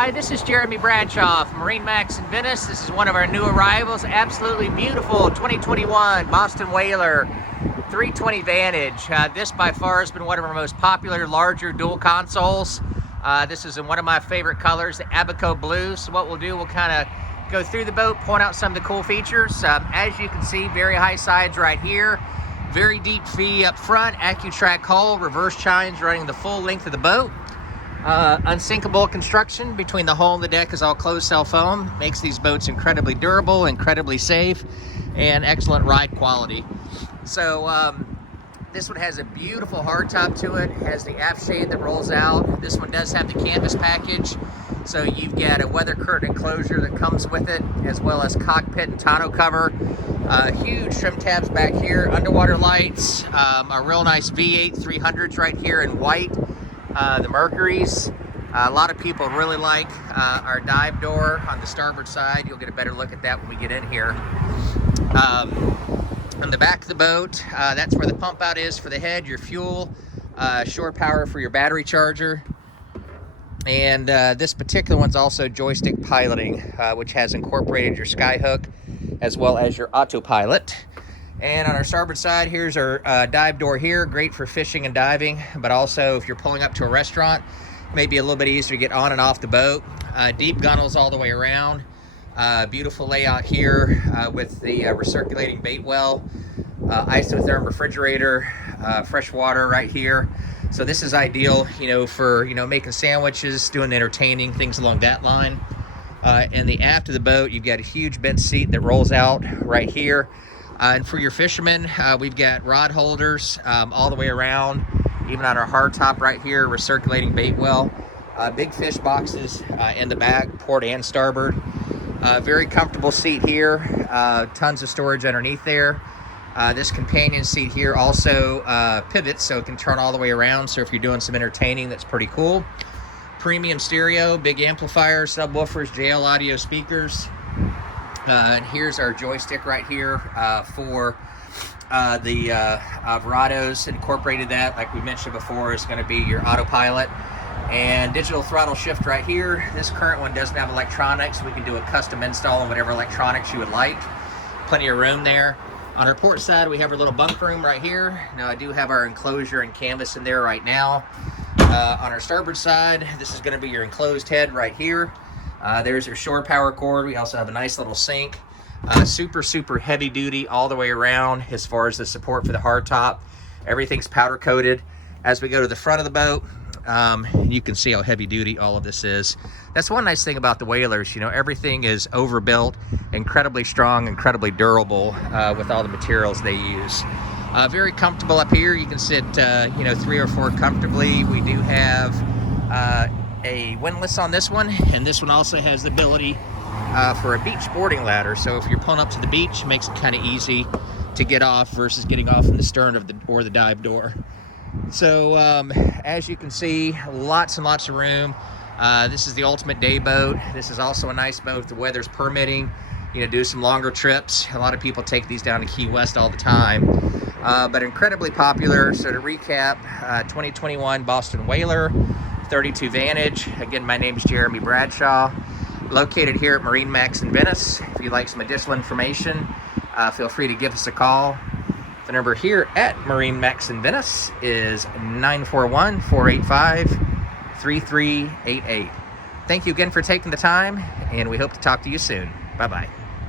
Hi, this is Jeremy Bradshaw from MarineMax Venice. This is one of our new arrivals. Absolutely beautiful 2021 Boston Whaler 320 Vantage. This by far has been one of our most popular larger dual consoles. This is in one of my favorite colors, the Abaco Blue. So what we'll do, we'll kind of go through the boat, point out some of the cool features. As you can see, very high sides right here. Very deep fee up front, AccuTrack hull, reverse chines running the full length of the boat. Unsinkable construction between the hull and the deck is all closed cell foam. Makes these boats incredibly durable, incredibly safe, and excellent ride quality. So this one has a beautiful hardtop to it. Has the aft shade that rolls out. This one does have the canvas package. So you've got a weather curtain enclosure that comes with it, as well as cockpit and tonneau cover. Huge trim tabs back here, underwater lights, a real nice V8 300s right here in white. The Mercuries. A lot of people really like our dive door on the starboard side. You'll get a better look at that when we get in here. On the back of the boat, that's where the pump out is for the head, your fuel, shore power for your battery charger. And this particular one's also joystick piloting, which has incorporated your skyhook as well as your autopilot. And on our starboard side, here's our dive door here. Great for fishing and diving, but also if you're pulling up to a restaurant, maybe a little bit easier to get on and off the boat. Deep gunnels all the way around. Beautiful layout here with the recirculating bait well. Isotherm refrigerator, fresh water right here. So this is ideal, for, making sandwiches, doing entertaining, things along that line. In the aft of the boat, you've got a huge bench seat that rolls out right here. And for your fishermen, we've got rod holders all the way around, even on our hardtop right here, recirculating bait well. Big fish boxes in the back, port and starboard. Very comfortable seat here, tons of storage underneath there. This companion seat here also pivots, so it can turn all the way around. So if you're doing some entertaining, that's pretty cool. Premium stereo, big amplifier, subwoofers, JL audio speakers. And here's our joystick right here for the Verados. Incorporated that, like we mentioned before, is going to be your autopilot. And digital throttle shift right here. This current one doesn't have electronics. We can do a custom install on whatever electronics you would like. Plenty of room there. On our port side, we have our little bunk room right here. Now I do have our enclosure and canvas in there right now. On our starboard side, this is going to be your enclosed head right here. There's your shore power cord. We also have a nice little sink. Super heavy duty all the way around as far as the support for the hardtop. Everything's powder coated. As we go to the front of the boat, you can see how heavy duty all of this is. That's one nice thing about the Whalers. Everything is overbuilt, incredibly strong, incredibly durable with all the materials they use. Very comfortable up here. You can sit, 3 or 4 comfortably. We do have a windlass on this one, and this one also has the ability for a beach boarding ladder. So if you're pulling up to the beach, it makes it kind of easy to get off versus getting off in the stern of the dive door. So as you can see, lots and lots of room. This is the ultimate day boat. This is also a nice boat if the weather's permitting. Do some longer trips. A lot of people take these down to Key West all the time. But incredibly popular. So to recap, 2021 Boston Whaler 32 Vantage. Again, my name is Jeremy Bradshaw, located here at MarineMax in Venice. If you'd like some additional information, feel free to give us a call. The number here at MarineMax in Venice is 941-485-3388. Thank you again for taking the time, and we hope to talk to you soon. Bye-bye.